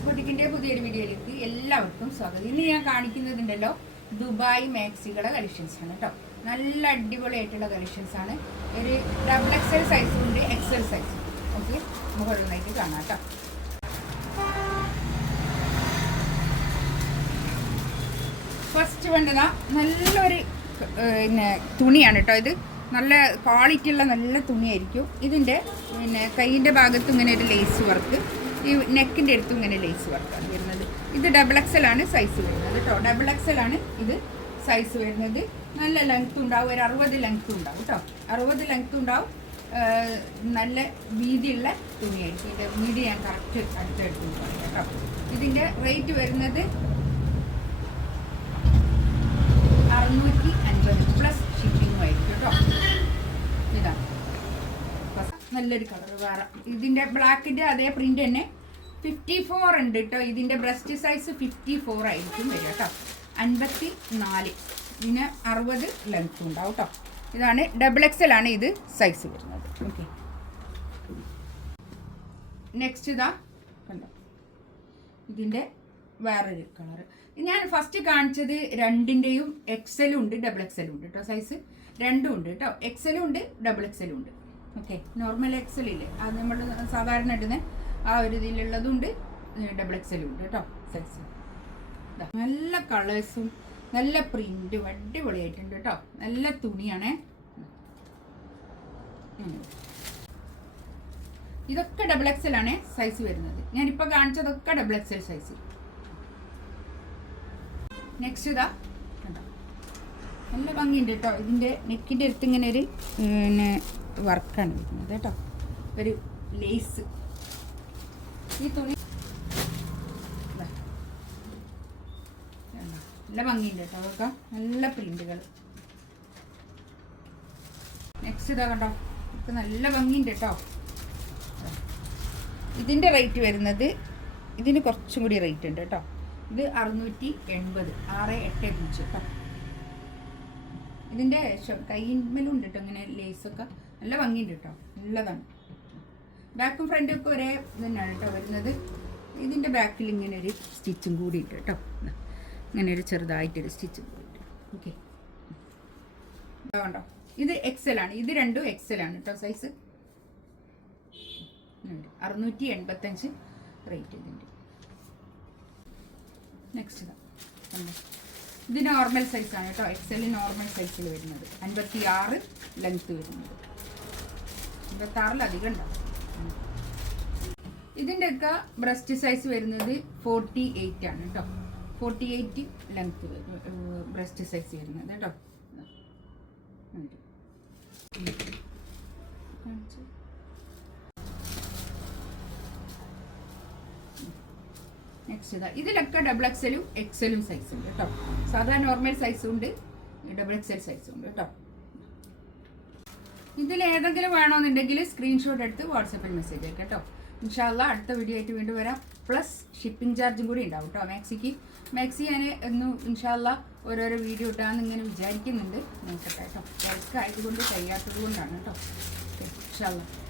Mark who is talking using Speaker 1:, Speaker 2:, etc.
Speaker 1: കോസ്മെറ്റിക്കിന്റെ പുതിയൊരു വീഡിയോയിലേക്ക് എല്ലാവർക്കും സ്വാഗതം ഇന്ന് ഞാൻ കാണിക്കുന്നതുണ്ടല്ലോ ദുബായ് മാക്സികളുടെ കളക്ഷൻസ് ആണ് കേട്ടോ നല്ല അടിപൊളിയായിട്ടുള്ള കളക്ഷൻസ് ആണ് ഒരു ഡബിൾ എക്സൽ സൈസും ഉണ്ട് എക്സൽ സൈസും ഓക്കെ നമുക്ക് ഓരോന്നായിട്ട് കാണാം കേട്ടോ ഫസ്റ്റ് വേണ്ടതാ നല്ലൊരു പിന്നെ തുണിയാണ് കേട്ടോ ഇത് നല്ല ക്വാളിറ്റി ഉള്ള നല്ല തുണിയായിരിക്കും ഇതിൻ്റെ പിന്നെ കൈയിൻ്റെ ഭാഗത്ത് ഇങ്ങനെ ഒരു ലേസ് വർക്ക് ഈ നെക്കിൻ്റെ അടുത്തും ഇങ്ങനെ ലേസ് വർക്കാണ് വരുന്നത് ഇത് ഡബിൾ എക്സൽ ആണ് സൈസ് വരുന്നത് കേട്ടോ ഡബിൾ എക്സൽ ആണ് ഇത് സൈസ് വരുന്നത് നല്ല ലെങ്ത് ഉണ്ടാവും ഒരു അറുപത് ലെങ്ത് ഉണ്ടാവും കേട്ടോ അറുപത് ലെങ്ത് ഉണ്ടാവും നല്ല വീതിയുള്ള തുണിയായിരിക്കും ഇത് വീതി ഞാൻ കറക്റ്റ് അടുത്തെടുത്ത് കേട്ടോ ഇതിൻ്റെ റേറ്റ് വരുന്നത് നല്ലൊരു കളർ വേറെ ഇതിൻ്റെ ബ്ലാക്കിൻ്റെ അതേ പ്രിൻ്റ് തന്നെ ഫിഫ്റ്റി ഫോർ ഉണ്ട് കേട്ടോ ഇതിൻ്റെ ബ്രസ്റ്റ് സൈസ് ഫിഫ്റ്റി ഫോർ ആയിരിക്കും വരിക കേട്ടോ അൻപത്തി നാല് ഇതിന് അറുപത് ലെങ്ത് ഉണ്ടാവും കേട്ടോ ഇതാണ് ഡബിൾ എക്സൽ ആണ് ഇത് സൈസ് വരുന്നത് ഓക്കെ നെക്സ്റ്റ് ഇതാ കണ്ടോ ഇതിൻ്റെ വേറൊരു കളർ ഞാൻ ഫസ്റ്റ് കാണിച്ചത് രണ്ടിൻ്റെയും എക്സലും ഉണ്ട് ഡബിൾ എക്സലും ഉണ്ട് കേട്ടോ സൈസ് രണ്ടും ഉണ്ട് കേട്ടോ എക്സലും ഉണ്ട് ഡബിൾ എക്സലും ഉണ്ട് ഓക്കെ നോർമൽ ഇല്ലേ അത് നമ്മൾ സാധാരണ ഇടുന്ന ആ ഒരു ഇതിലുള്ളതും ഉണ്ട് ഡബിൾ എക്സലും ഉണ്ട് കേട്ടോ സൈസ് നല്ല കളേഴ്സും നല്ല പ്രിൻറ്റും അടിപൊളിയായിട്ടുണ്ട് കേട്ടോ നല്ല തുണിയാണേ ഇതൊക്കെ ഡബിൾ എക്സൽ ആണ് സൈസ് വരുന്നത് ഞാനിപ്പോൾ കാണിച്ചതൊക്കെ ഡബിൾ എക്സൽ സൈസ് നെക്സ്റ്റ് ഇതാ നല്ല ഭംഗിയുണ്ട് കേട്ടോ ഇതിൻ്റെ നെക്കിൻ്റെ അടുത്ത് ഇങ്ങനെ ഒരു പിന്നെ വർക്കാണ് വരുന്നത് കേട്ടോ ഒരു ലേസ് ഈ തുണി നല്ല ഭംഗിയുണ്ട് കേട്ടോ അതൊക്കെ നല്ല പ്രിൻറ്റുകൾ നെക്സ്റ്റ് ഇതാ കണ്ടോ ഇപ്പം നല്ല ഭംഗിയുണ്ട് കേട്ടോ ഇതിൻ്റെ റേറ്റ് വരുന്നത് ഇതിന് കുറച്ചും കൂടി റേറ്റ് ഉണ്ട് കേട്ടോ ഇത് അറുന്നൂറ്റി എൺപത് ആറ് എട്ട് പൂജ്യം കേട്ടോ ഇതിൻ്റെ ഉണ്ട് കേട്ടോ ഇങ്ങനെ ലേസൊക്കെ നല്ല ഭംഗിയുണ്ട് കേട്ടോ നല്ലതാണ് ബാക്കും ഫ്രണ്ടും ഒക്കെ ഒരേ തന്നെയാണ് കേട്ടോ വരുന്നത് ഇതിന്റെ ബാക്കിൽ ഇങ്ങനെ ഒരു സ്റ്റിച്ചും കൂടി ഇട്ട് കേട്ടോ ഇങ്ങനെ ഒരു ചെറുതായിട്ടൊരു സ്റ്റിച്ചും കൂടി ഇട്ട് ഓക്കെ കണ്ടോ ഇത് എക്സൽ ആണ് ഇത് രണ്ടും എക്സൽ ആണ് കേട്ടോ സൈസ് അറുന്നൂറ്റി എൺപത്തഞ്ച് റേറ്റ് ഇതിൻ്റെ നെക്സ്റ്റ് കണ്ടോ ഇത് നോർമൽ സൈസാണ് കേട്ടോ എക്സ് എക്സൽ നോർമൽ സൈസിൽ വരുന്നത് അൻപത്തി ആറ് ലെങ്ത് വരുന്നത് അൻപത്തി അൻപത്താറിലധികം ഉണ്ടാവും ഇതിൻ്റെയൊക്കെ ബ്രസ്റ്റ് സൈസ് വരുന്നത് ഫോർട്ടി എയ്റ്റ് ആണ് കേട്ടോ forty eight length breast size വരുന്നത് കേട്ടോ നെക്സ്റ്റ് ഇതാ ഇതിലൊക്കെ ഡബിൾ എക്സലും എക്സലും സൈസ് ഉണ്ട് കേട്ടോ സാധാരണ നോർമൽ സൈസും ഉണ്ട് ഡബിൾ എക്സൽ സൈസും ഉണ്ട് കേട്ടോ ഇതിൽ ഏതെങ്കിലും വേണമെന്നുണ്ടെങ്കിൽ സ്ക്രീൻഷോട്ട് എടുത്ത് വാട്സപ്പിൽ മെസ്സേജ് അയക്കാം കേട്ടോ ഇൻഷാല്ല അടുത്ത വീഡിയോ ആയിട്ട് വീണ്ടും വരാം പ്ലസ് ഷിപ്പിംഗ് ചാർജും കൂടി ഉണ്ടാവും കേട്ടോ മാക്സിക്ക് മാക്സി ഞാൻ ഒന്ന് ഇൻഷാല്ല ഓരോരോ വീഡിയോ ഇട്ടാന്ന് ഇങ്ങനെ വിചാരിക്കുന്നുണ്ട് നോക്കട്ടെ കേട്ടോ ആയതുകൊണ്ട് കഴിയാത്തത് കൊണ്ടാണ് കേട്ടോ ഇൻഷാല്ല